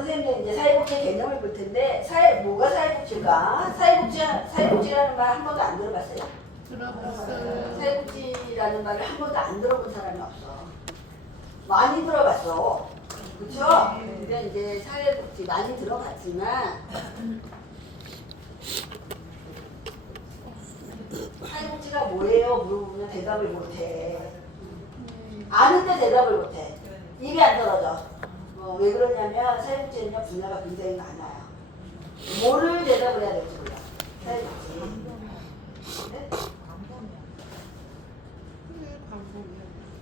선생님들 이제 사회복지 개념을 볼 텐데 뭐가 사회복지일까? 사회복지라는 말 한 번도 안 들어봤어요? 들어봤어요. 사회복지라는 말을 한 번도 안 들어본 사람이 없어. 많이 들어봤어. 그렇죠? 근데 이제 사회복지 많이 들어봤지만 사회복지가 뭐예요? 물어보면 대답을 못해. 아는데 대답을 못해. 입이 안 떨어져. 왜 그러냐면 사회복지는요 분야가 굉장히 많아요. 뭐를 대답을 해야 될지 몰라. 사회복지. 네?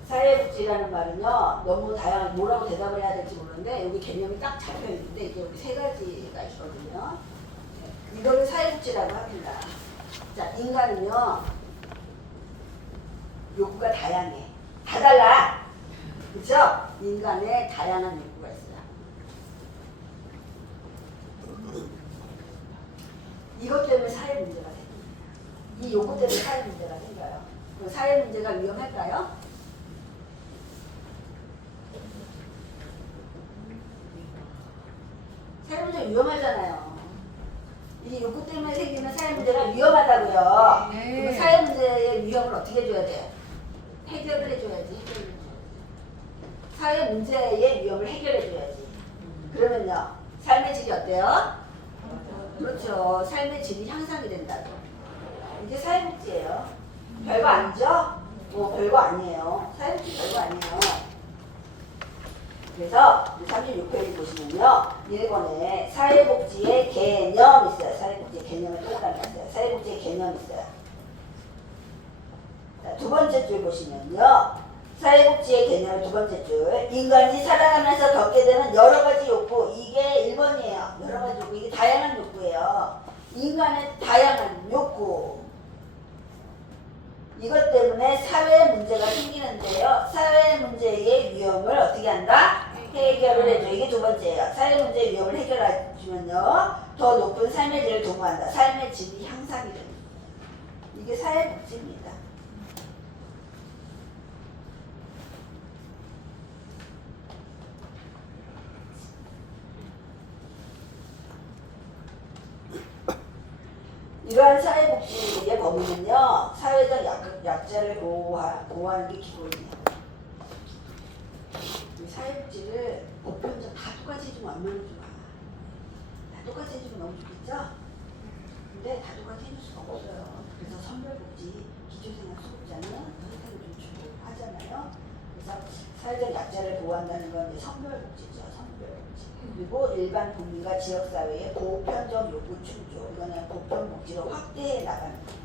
사회복지라는 말은요 너무 다양한 뭐라고 대답을 해야 될지 모르는데 여기 개념이 딱 잡혀 있는데 이게 여기 세 가지가 있거든요. 이거를 사회복지라고 합니다. 자, 인간은요 욕구가 다양해. 다 달라. 그렇죠? 인간의 다양한 욕구가 있어요. 이것 때문에 사회 문제가 생깁니다. 이 욕구 때문에 사회 문제가 생겨요. 그럼 사회 문제가 위험할까요? 사회 문제가 위험하잖아요. 이 욕구 때문에 생기는 사회 문제가 위험하다고요. 네. 그럼 사회 문제의 위험을 어떻게 해줘야 돼요? 해결을 해줘야지. 사회 문제의 위험을 해결해줘야지. 그러면요, 삶의 질이 어때요? 그렇죠. 삶의 질이 향상이 된다고. 이게 사회복지예요. 별거 아니죠? 별거 아니에요. 사회복지 별거 아니에요. 그래서 36페이지 보시면요. 1번에 사회복지의 개념 있어요. 사회복지의 개념을 동그라미 했어요. 사회복지의 개념 있어요. 자, 두 번째 줄 보시면요. 사회복지의 개념 두 번째 줄. 인간이 살아가면서 겪게 되는 여러 가지 욕구. 이게 1번이에요. 여러 가지 욕구. 이게 다양한 욕구예요. 인간의 다양한 욕구. 이것 때문에 사회 문제가 생기는데요. 사회 문제의 위험을 어떻게 한다? 해결을 해줘. 이게 두 번째예요. 사회 문제의 위험을 해결해주면요. 더 높은 삶의 질을 도모한다. 삶의 질이 향상이 됩니다. 이게 사회복지입니다. 이러한 사회복지의 범위는요. 사회적 약자를 보호하는 게 기본이에요. 사회복지를 보편적 다 똑같이 해주면 얼마나 좋아. 다 똑같이 해주면 너무 좋겠죠? 근데 다 똑같이 해줄 수가 없어요. 그래서 선별복지, 기초생활수급자는 혜택을 좀 주고 하잖아요. 그래서 사회적 약자를 보호한다는 건 이제 선별복지죠. 선별복지. 그리고 일반 국민과 지역사회의 보편적 요구 충족. 이거는 보편복지로 확대해 나가는 거예요.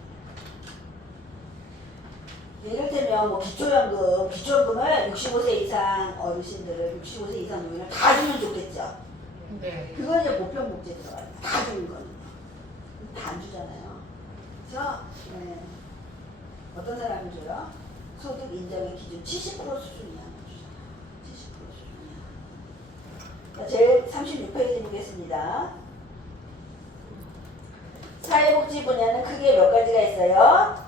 이를테면 뭐 기초연금을 65세 이상 어르신들을 65세 이상 노인을 다 주면 좋겠죠. 네. 그건 이제 보편복지에 들어가요. 다 주는 거는 다 안 주잖아요. 그렇죠? 네. 어떤 사람이 줘요? 소득 인정의 기준 70% 수준이야. 70% 수준이야. 자, 제일 36페이지 보겠습니다. 사회복지 분야는 크게 몇 가지가 있어요?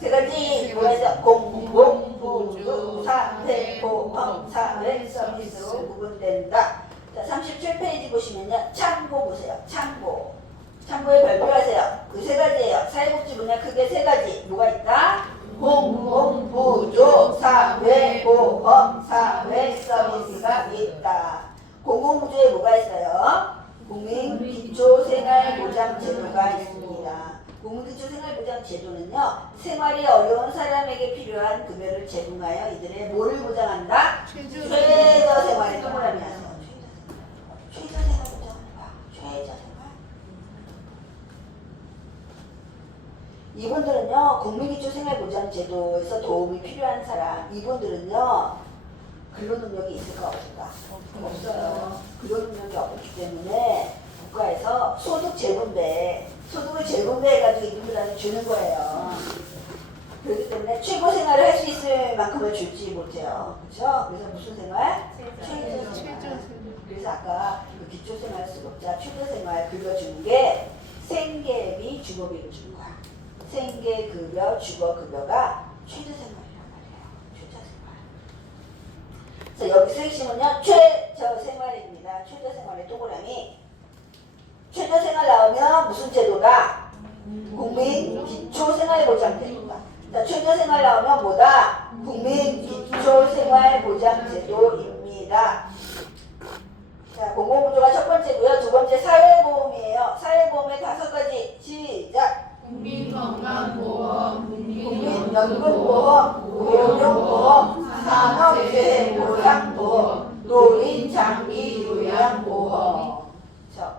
세 가지 뭐죠? 공공, 부주, 사회, 보험, 사회 서비스로 구분된다. 자, 37페이지 보시면요. 참고 보세요. 참고에 발표하세요. 그 세 가지예요. 사회복지 분야 크게 세 가지. 뭐가 있다? 공공, 부주, 사회, 보험, 사회 서비스가 있다. 공공부주에 뭐가 있어요? 국민기초생활보장제도가 있습니다. 국민기초생활보장제도는요, 생활이 어려운 사람에게 필요한 급여를 제공하여 이들의 뭐를 보장한다? 최저생활에 동그라미 하세요. 최저생활 보장한다. 최저생활. 이분들은요, 국민기초생활보장제도에서 도움이 필요한 사람, 이분들은요, 근로능력이 있을까 없을까? 없어요. 근로능력이 없기 때문에 국가에서 소득을 재분배해가지고 이분들한테 주는 거예요. 그렇기 때문에 최고 생활을 할 수 있을 만큼을 줄지 못해요. 그렇죠? 그래서 무슨 생활? 최저생활. 그래서 아까 그 기초생활수급자 최저생활 급여 주는 게 생계비, 주거비를 주는 거야. 생계급여, 주거급여가 최저생활이란 말이에요. 최저생활. 자, 여기서 핵심은요. 최저생활입니다. 최저생활의 동그라미. 최저생활 나오면 무슨 제도다? 국민 기초생활보장제도다. 자, 최저생활 나오면 뭐다? 국민 기초생활보장제도입니다. 자, 공공구조가 첫 번째고요. 두 번째 사회보험이에요. 사회보험의 5가지. 시작. 국민건강보험, 국민연금보험, 고용보험, 산업재해보상보험, 노인장기요양보험. 자,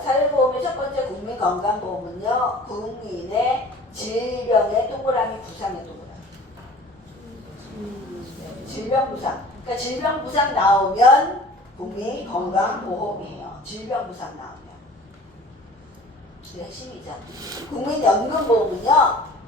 사회보험의 첫 번째 국민건강보험은요. 국민의 질병의 동그라미 부상의 동그라미. 질병부상. 그러니까 질병부상 나오면 국민건강보험이에요. 질병부상 나오면. 핵심이죠. 국민연금보험은요.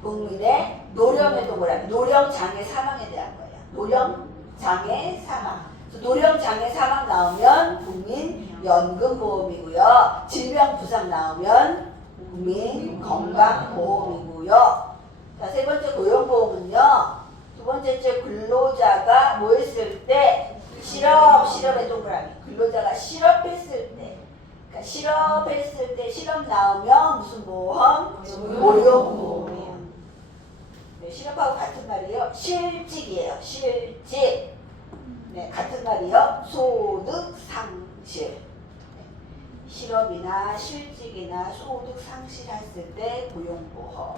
국민의 노령의 동그라미. 노령장애 사망에 대한 거예요. 노령장애 사망. 노령장애 사망 나오면 국민연금보험이고요. 질병부상 나오면 국민건강보험이고요. 자, 세 번째 고용보험은요. 두 번째 근로자가 뭐 했을 때 실업의 동그라미. 근로자가 실업했을 때. 그러니까 실업했을 때 실업 나오면 무슨 보험? 고용보험이에요. 네, 실업하고 같은 말이에요. 실직이에요. 실직. 네, 같은 말이요. 소득 상실. 네, 실업이나 실직이나 소득 상실했을 때 고용보험.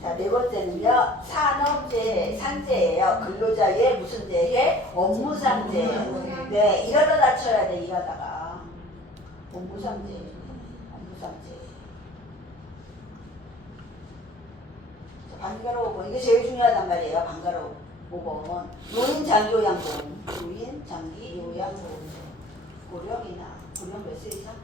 자, 네 번째는요. 산업재해, 산재예요. 근로자의 무슨 재해? 업무상재해. 네, 이러다 다쳐야 돼. 일하다가. 업무상재해. 업무상재해. 방가로 5번. 이게 제일 중요하단 말이에요. 방가로 5번. 노인장기요양보험. 노인장기요양보험. 고령이나 고령 몇 세 이상?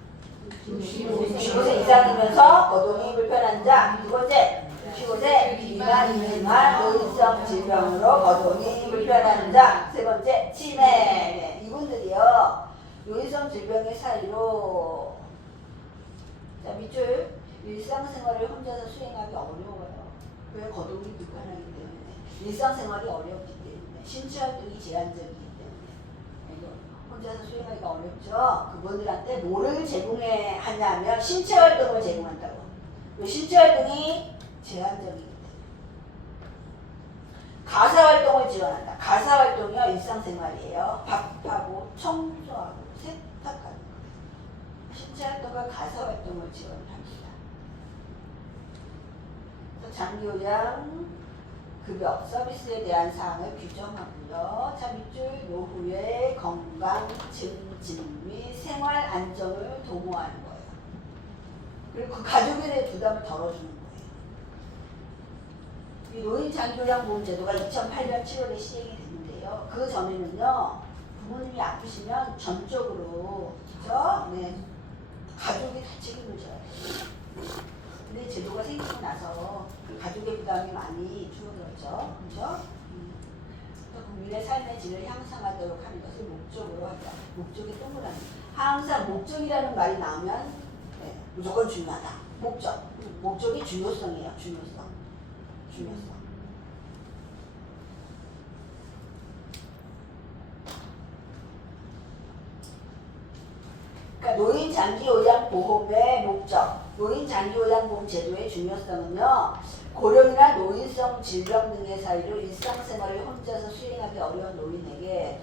65세 이상이면서 거동이 불편한 자. 두 번째 65세 비만 이만 노인성 질병으로 거동이 불편한 자. 세 번째 치매. 네, 이분들이요. 노인성 질병의 사이로 자, 밑줄 일상생활을 혼자서 수행하기 어려워요. 왜? 거동이 불편하기 때문에. 일상생활이 어렵기 때문에. 신체활동이 제한적이기 때문에. 혼자서 수행하기가 어렵죠. 그분들한테 뭐를 제공해 하냐면 신체활동을 제공한다고. 왜? 신체활동이 제한적이기 때문에. 가사활동을 지원한다. 가사활동이요. 일상생활이에요. 밥하고 청소하고 세탁하는 거예요. 신체활동과 가사활동을 지원합니다. 장기요양 급여 서비스에 대한 사항을 규정하고요. 자, 밑줄 노후의 건강 증진 및 생활 안정을 도모하는 거예요. 그리고 그 가족에 대해 부담을 덜어주는 거예요. 이 노인 장기요양보험 제도가 2008년 7월에 시행이 됐는데요. 그 전에는요. 부모님이 아프시면 전적으로 그죠? 네. 가족이 다 책임을 져야 돼요. 근데 제도가 생기고 나서 가족의 부담이 많이 줄어들었죠. 그죠? 국민의 삶의 질을 향상하도록 하는 것을 목적으로 하자. 목적이 동그라미. 항상 목적이라는 말이 나오면 네, 무조건 중요하다. 목적. 목적이 중요성이에요. 중요성. 그러니까 노인 장기요양보험의 목적. 노인 장기요양보험 제도의 중요성은요. 고령이나 노인성 질병 등의 사유로 일상생활을 혼자서 수행하기 어려운 노인에게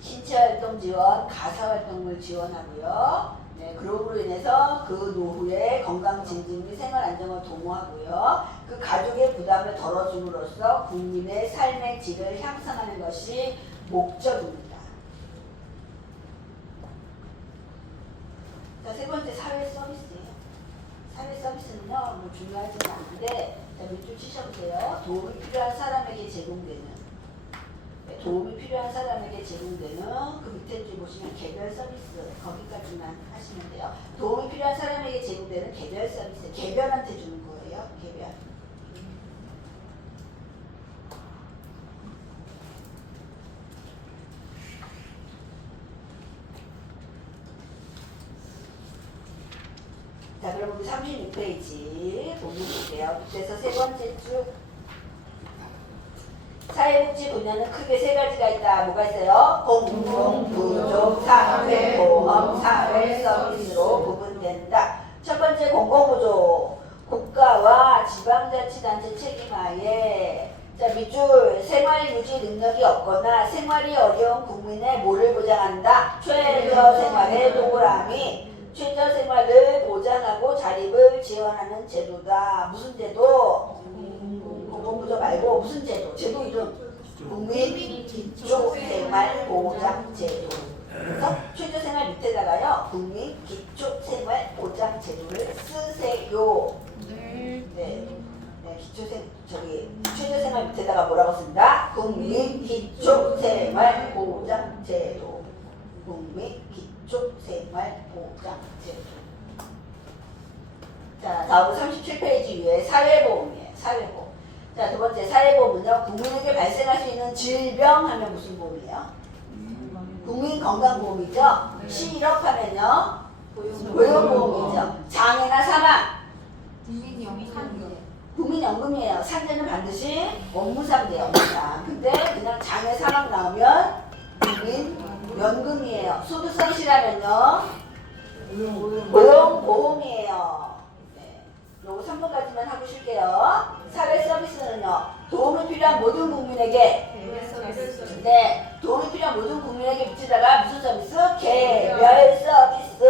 신체활동 지원, 가사활동을 지원하고요. 네, 그로 인해서 그 노후의 건강 증진 및 생활 안정을 도모하고요. 그 가족의 부담을 덜어줌으로써 국민의 삶의 질을 향상하는 것이 목적입니다. 자, 세 번째 사회 서비스예요. 사회 서비스는요, 뭐 중요하지는 않은데, 자, 밑줄 치셔보세요. 도움이 필요한 사람에게 제공되는, 도움이 필요한 사람에게 제공되는, 그 밑에 줄 보시면 개별 서비스, 거기까지만 하시면 돼요. 도움이 필요한 사람에게 제공되는 개별 서비스, 개별한테 주는 거예요. 개별. 자, 그럼 우리 36페이지 보면 볼게요. 그래서 세 번째 줄 사회복지 분야는 크게 세 가지가 있다. 뭐가 있어요? 공공, 부족, 사회, 보험, 사회 서비스로 구분된다. 첫 번째 공공부족. 국가와 지방자치단체 책임하에 자, 밑줄 생활유지 능력이 없거나 생활이 어려운 국민의 뭐를 보장한다? 최저생활의 동그라미. 최저생활을 보장하고 자립을 지원하는 제도다. 무슨 제도? 공공부족 말고 무슨 제도? 제도 이름 국민기초생활보장제도. 그래서 최저생활 밑에다가요 국민기초생활보장제도를 쓰세요. 네. 최저생활 밑에다가 뭐라고 쓴다? 국민기초생활보장제도. 국민기초생활보장제도. 자, 다음 37페이지 위에 사회보험이에요. 사회보험. 자, 두 번째 사회보험은요. 국민에게 발생할 수 있는 질병 하면 무슨 보험이에요? 국민건강보험이죠. 실업하면요. 고용보험이죠. 장애나 사망. 국민연금이에요. 산재는 반드시 업무상돼요. 업무상. 근데 그냥 장애 사망 나오면 국민연금이에요. 소득상실하면요. 고용보험이에요. 네. 요거 3번까지만 하고 쉴게요. 사회서비스는요. 도움이 필요한 모든 국민에게 네, 도움이 필요한 모든 국민에게 미치다가 무슨 서비스? 개별 서비스.